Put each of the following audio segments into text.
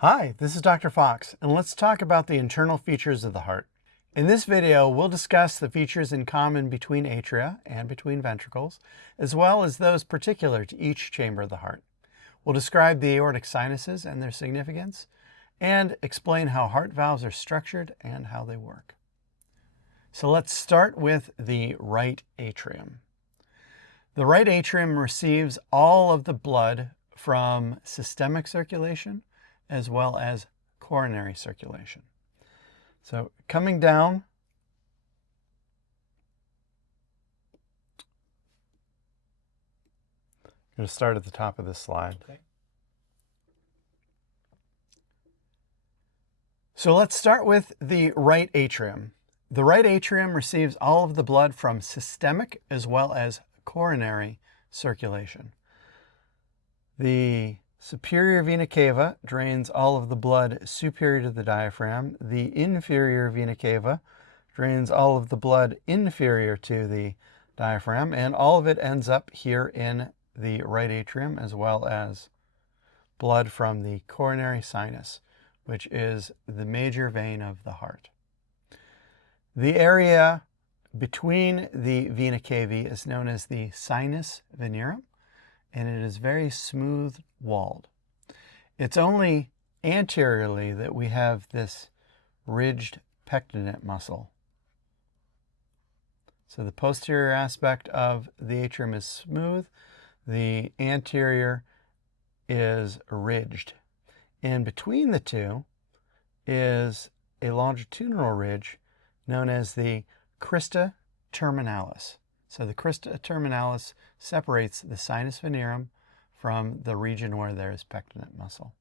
Hi, this is Dr. Fox, and let's talk about the internal features of the heart. In this video, we'll discuss the features in common between atria and between ventricles, as well as those particular to each chamber of the heart. We'll describe the aortic sinuses and their significance, and explain how heart valves are structured and how they work. So let's start with the right atrium. The right atrium receives all of the blood from systemic circulation as well as coronary circulation. So coming down, I'm going to start at the top of this slide. Okay. So let's start with the right atrium. The right atrium receives all of the blood from systemic as well as coronary circulation. The superior vena cava drains all of the blood superior to the diaphragm. The inferior vena cava drains all of the blood inferior to the diaphragm, and all of it ends up here in the right atrium, as well as blood from the coronary sinus, which is the major vein of the heart. The area between the vena cavae is known as the sinus venerum, and it is very smooth walled. It's only anteriorly that we have this ridged pectinate muscle. So the posterior aspect of the atrium is smooth, the anterior is ridged. In between the two is a longitudinal ridge known as the crista terminalis. So the crista terminalis separates the sinus venerum from the region where there is pectinate muscle.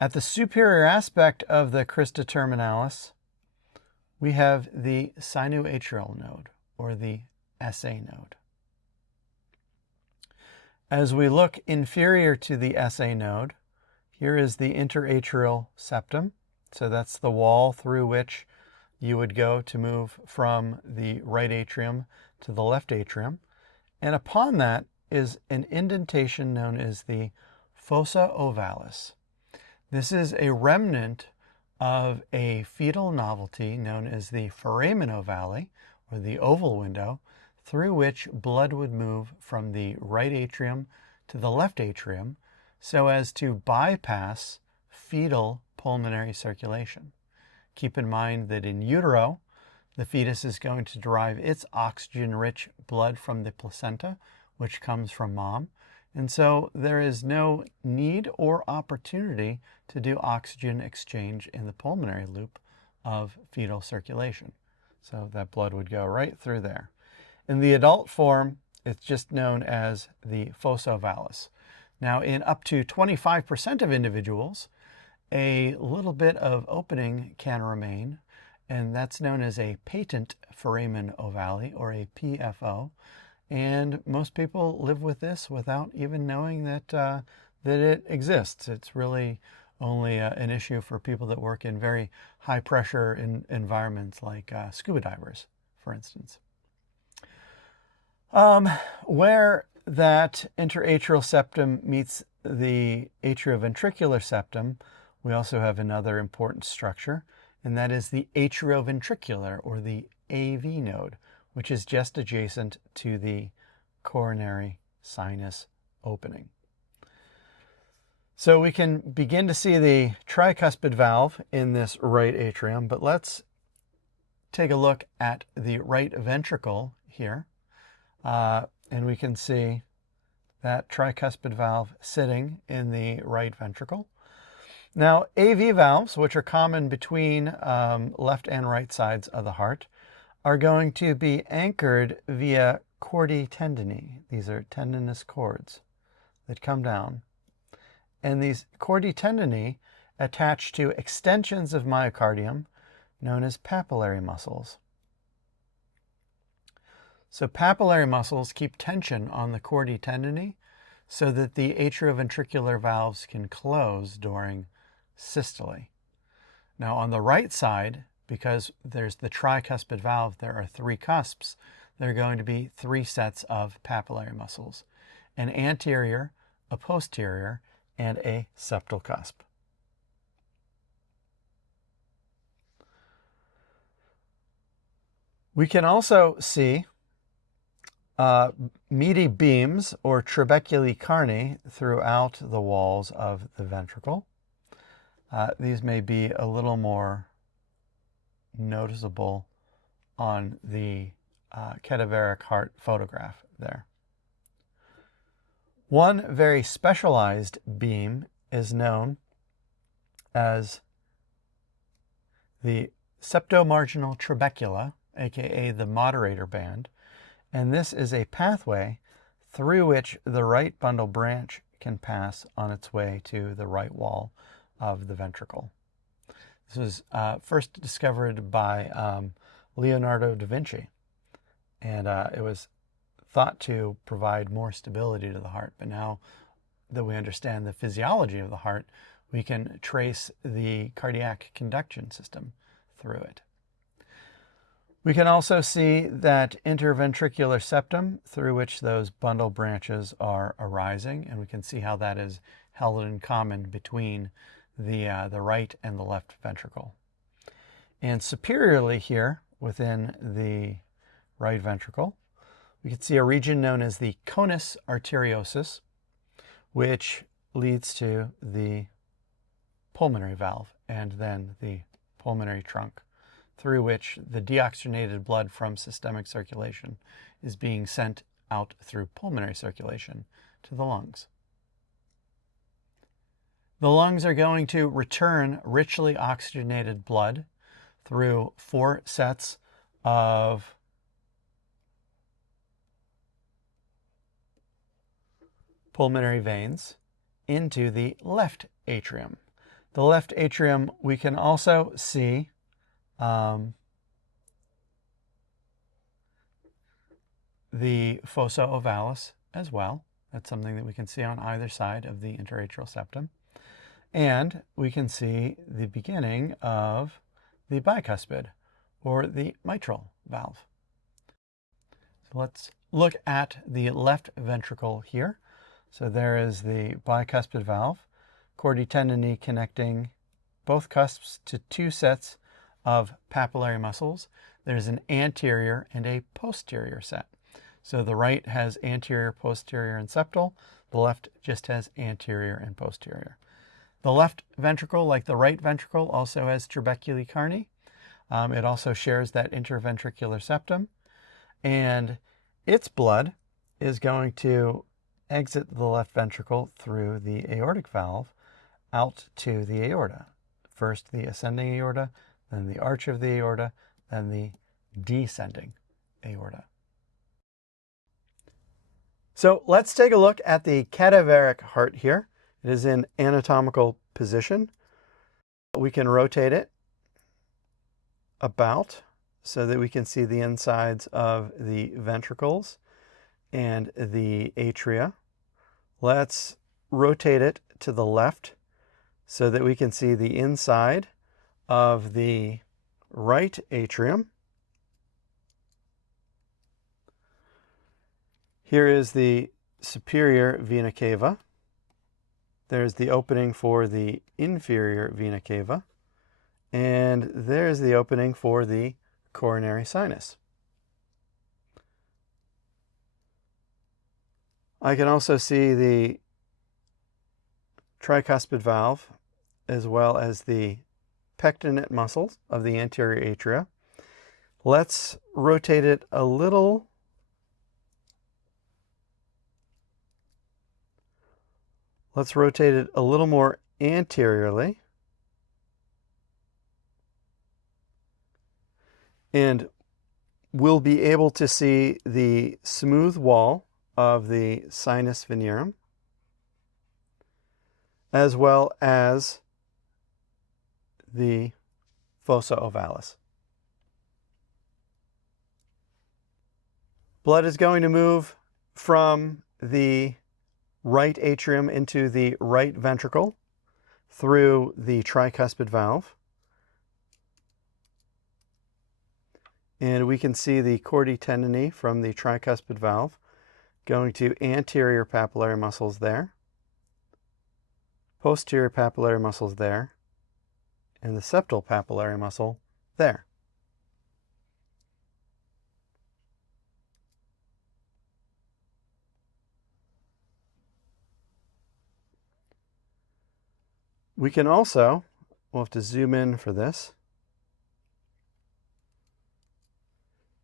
At the superior aspect of the crista terminalis, we have the sinoatrial node, or the SA node. As we look inferior to the SA node, here is the interatrial septum. So that's the wall through which you would go to move from the right atrium to the left atrium. And upon that is an indentation known as the fossa ovalis. This is a remnant of a fetal novelty known as the foramen ovale, or the oval window, through which blood would move from the right atrium to the left atrium so as to bypass fetal pulmonary circulation. Keep in mind that in utero, the fetus is going to derive its oxygen-rich blood from the placenta, which comes from mom. And so there is no need or opportunity to do oxygen exchange in the pulmonary loop of fetal circulation. So that blood would go right through there. In the adult form, it's just known as the fossa ovalis. Now, in up to 25% of individuals, a little bit of opening can remain, and that's known as a patent foramen ovale, or a PFO. And most people live with this without even knowing that it exists. It's really only an issue for people that work in very high pressure environments like scuba divers, for instance. Where that interatrial septum meets the atrioventricular septum, we also have another important structure, and that is the atrioventricular, or the AV node, which is just adjacent to the coronary sinus opening. So we can begin to see the tricuspid valve in this right atrium, but let's take a look at the right ventricle here. And we can see that tricuspid valve sitting in the right ventricle. Now, AV valves, which are common between left and right sides of the heart, are going to be anchored via chordae tendineae. These are tendinous cords that come down. And these chordae tendineae attach to extensions of myocardium known as papillary muscles. So papillary muscles keep tension on the chordae tendineae so that the atrioventricular valves can close during systole. Now on the right side, because there's the tricuspid valve, there are three cusps. There are going to be three sets of papillary muscles, an anterior, a posterior, and a septal cusp. We can also see meaty beams or trabeculae carni throughout the walls of the ventricle. These may be a little more noticeable on the cadaveric heart photograph there. One very specialized beam is known as the septomarginal trabecula, aka the moderator band, and this is a pathway through which the right bundle branch can pass on its way to the right wall of the ventricle. This was first discovered by Leonardo da Vinci, and it was thought to provide more stability to the heart. But now that we understand the physiology of the heart, we can trace the cardiac conduction system through it. We can also see that interventricular septum through which those bundle branches are arising, and we can see how that is held in common between the right and the left ventricle. And superiorly here, within the right ventricle, we can see a region known as the conus arteriosus, which leads to the pulmonary valve and then the pulmonary trunk, through which the deoxygenated blood from systemic circulation is being sent out through pulmonary circulation to the lungs. The lungs are going to return richly oxygenated blood through 4 sets of pulmonary veins into the left atrium. The left atrium, we can also see the fossa ovalis as well. That's something that we can see on either side of the interatrial septum. And we can see the beginning of the bicuspid, or the mitral valve. So let's look at the left ventricle here. So there is the bicuspid valve, chordae tendineae connecting both cusps to 2 sets of papillary muscles. There's an anterior and a posterior set. So the right has anterior, posterior, and septal. The left just has anterior and posterior. The left ventricle, like the right ventricle, also has trabeculae carni. It also shares that interventricular septum. And its blood is going to exit the left ventricle through the aortic valve out to the aorta. First the ascending aorta, then the arch of the aorta, then the descending aorta. So let's take a look at the cadaveric heart here. It is in anatomical position. We can rotate it about so that we can see the insides of the ventricles and the atria. Let's rotate it to the left so that we can see the inside of the right atrium. Here is the superior vena cava. There's the opening for the inferior vena cava. And there's the opening for the coronary sinus. I can also see the tricuspid valve as well as the pectinate muscles of the anterior atria. Let's rotate it a little more anteriorly. And we'll be able to see the smooth wall of the sinus venerum, as well as the fossa ovalis. Blood is going to move from the right atrium into the right ventricle through the tricuspid valve. And we can see the chordae tendineae from the tricuspid valve going to anterior papillary muscles there, posterior papillary muscles there, and the septal papillary muscle there. We can also, we'll have to zoom in for this,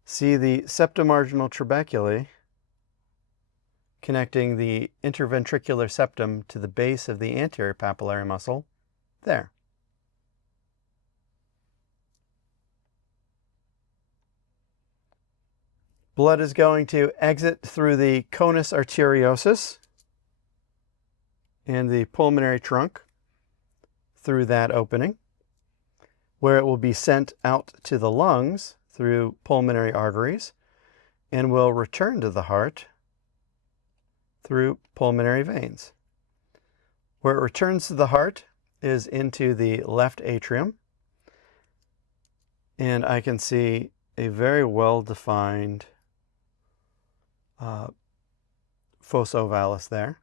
see the septomarginal trabeculae connecting the interventricular septum to the base of the anterior papillary muscle there. Blood is going to exit through the conus arteriosus and the pulmonary trunk through that opening, where it will be sent out to the lungs through pulmonary arteries and will return to the heart through pulmonary veins. Where it returns to the heart is into the left atrium, and I can see a very well-defined fossa ovalis there,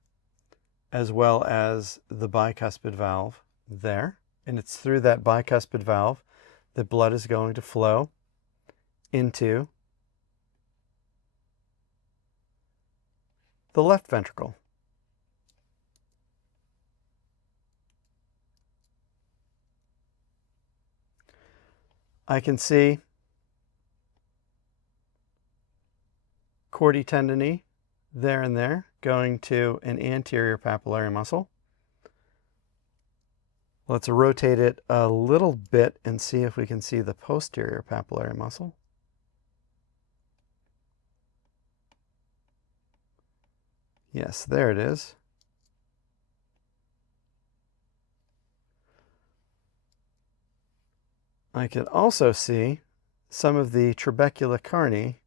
as well as the bicuspid valve there. And it's through that bicuspid valve that blood is going to flow into the left ventricle. I can see chordae tendineae there and there going to an anterior papillary muscle. Let's rotate it a little bit and see if we can see the posterior papillary muscle. Yes, there it is. I can also see some of the trabecula carni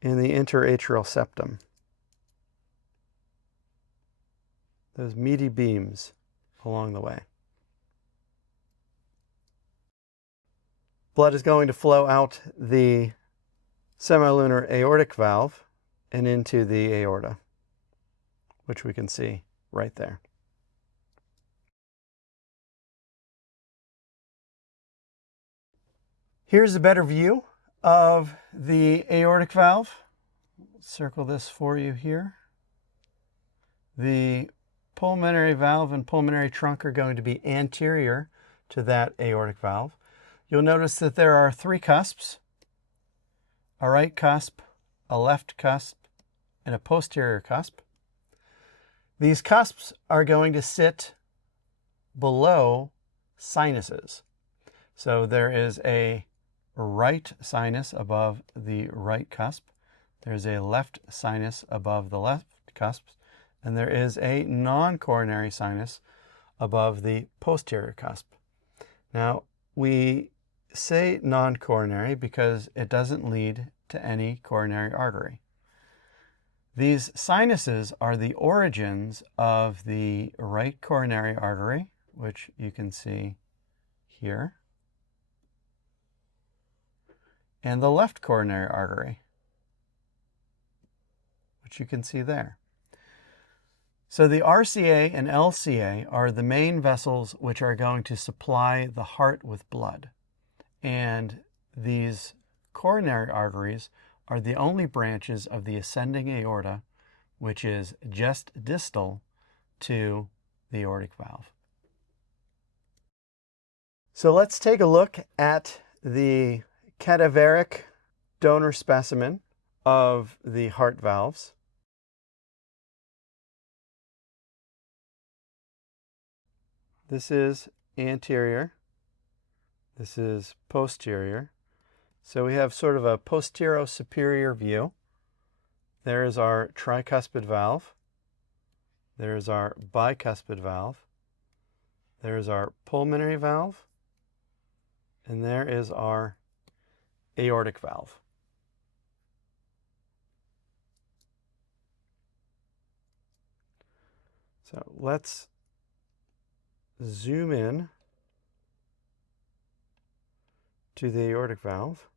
in the interatrial septum. Those meaty beams along the way. Blood is going to flow out the semilunar aortic valve and into the aorta, which we can see right there. Here's a better view of the aortic valve. Circle this for you here. The pulmonary valve and pulmonary trunk are going to be anterior to that aortic valve. You'll notice that there are three cusps: a right cusp, a left cusp, and a posterior cusp. These cusps are going to sit below sinuses. So there is a right sinus above the right cusp. There's a left sinus above the left cusp. And there is a non-coronary sinus above the posterior cusp. Now, we say non-coronary because it doesn't lead to any coronary artery. These sinuses are the origins of the right coronary artery, which you can see here, and the left coronary artery, which you can see there. So the RCA and LCA are the main vessels which are going to supply the heart with blood. And these coronary arteries are the only branches of the ascending aorta which is just distal to the aortic valve. So let's take a look at the cadaveric donor specimen of the heart valves. This is anterior. This is posterior. So we have sort of a posterior-superior view. There is our tricuspid valve. There is our bicuspid valve. There is our pulmonary valve. And there is our aortic valve. So let's zoom in to the aortic valve.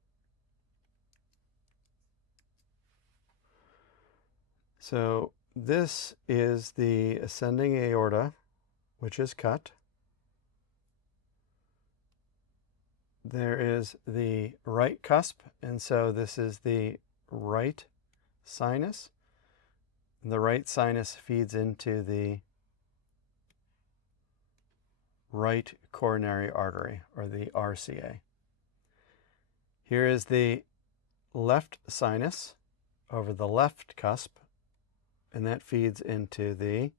So this is the ascending aorta, which is cut. There is the right cusp, and so this is the right sinus. And the right sinus feeds into the right coronary artery, or the RCA. Here is the left sinus over the left cusp, and that feeds into the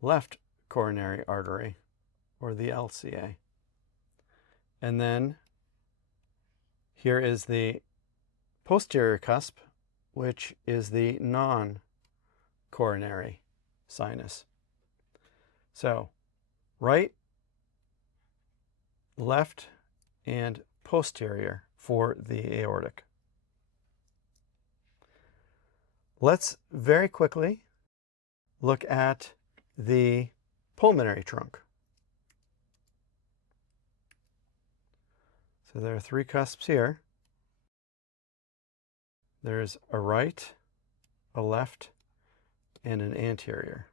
left coronary artery, or the LCA. And then here is the posterior cusp, which is the non-coronary sinus. So right, left, and posterior for the aortic. Let's very quickly look at the pulmonary trunk. So there are three cusps here. There's a right, a left, and an anterior.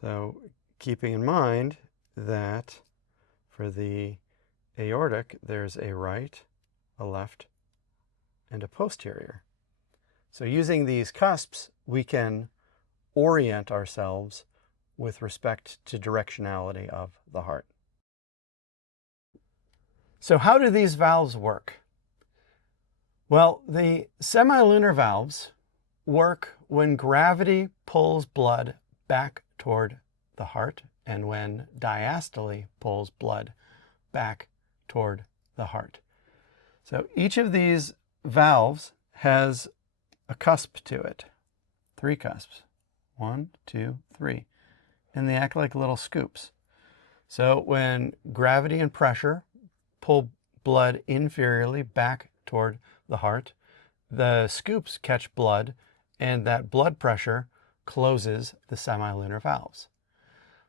So keeping in mind that for the aortic, there's a right, a left, and a posterior. So using these cusps, we can orient ourselves with respect to directionality of the heart. So how do these valves work? Well, the semilunar valves work when gravity pulls blood back toward the heart and when diastole pulls blood back toward the heart. So each of these valves has a cusp to it. Three cusps. 1, 2, 3. And they act like little scoops. So when gravity and pressure pull blood inferiorly back toward the heart, the scoops catch blood, and that blood pressure closes the semilunar valves.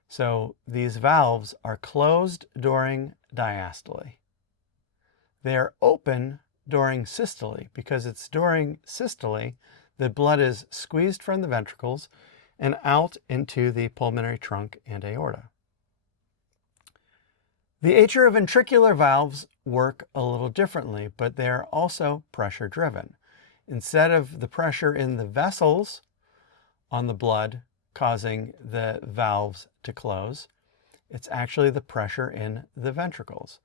So these valves are closed during diastole. They are open during systole, because it's during systole that blood is squeezed from the ventricles and out into the pulmonary trunk and aorta. The atrioventricular valves work a little differently, but they are also pressure driven. Instead of the pressure in the vessels on the blood causing the valves to close, it's actually the pressure in the ventricles.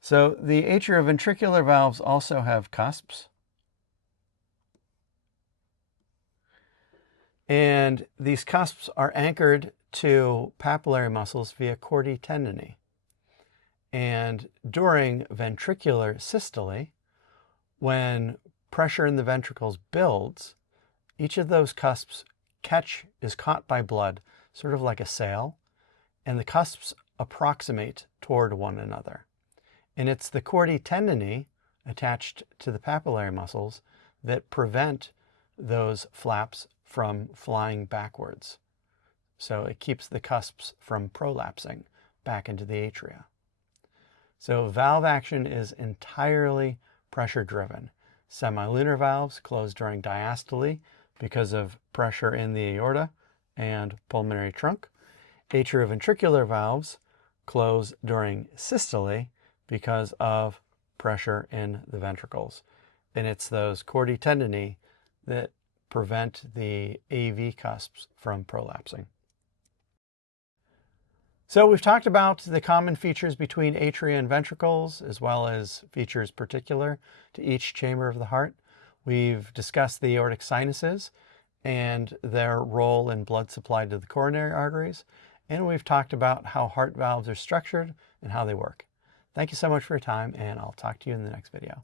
So the atrioventricular valves also have cusps. And these cusps are anchored to papillary muscles via chordae tendineae. And during ventricular systole, when pressure in the ventricles builds, each of those cusps is caught by blood, sort of like a sail, and the cusps approximate toward one another. And it's the chordae tendineae attached to the papillary muscles that prevent those flaps from flying backwards. So it keeps the cusps from prolapsing back into the atria. So valve action is entirely pressure driven. Semilunar valves close during diastole because of pressure in the aorta and pulmonary trunk. Atrioventricular valves close during systole because of pressure in the ventricles. And it's those chordae tendineae that prevent the AV cusps from prolapsing. So we've talked about the common features between atria and ventricles, as well as features particular to each chamber of the heart. We've discussed the aortic sinuses and their role in blood supply to the coronary arteries. And we've talked about how heart valves are structured and how they work. Thank you so much for your time, and I'll talk to you in the next video.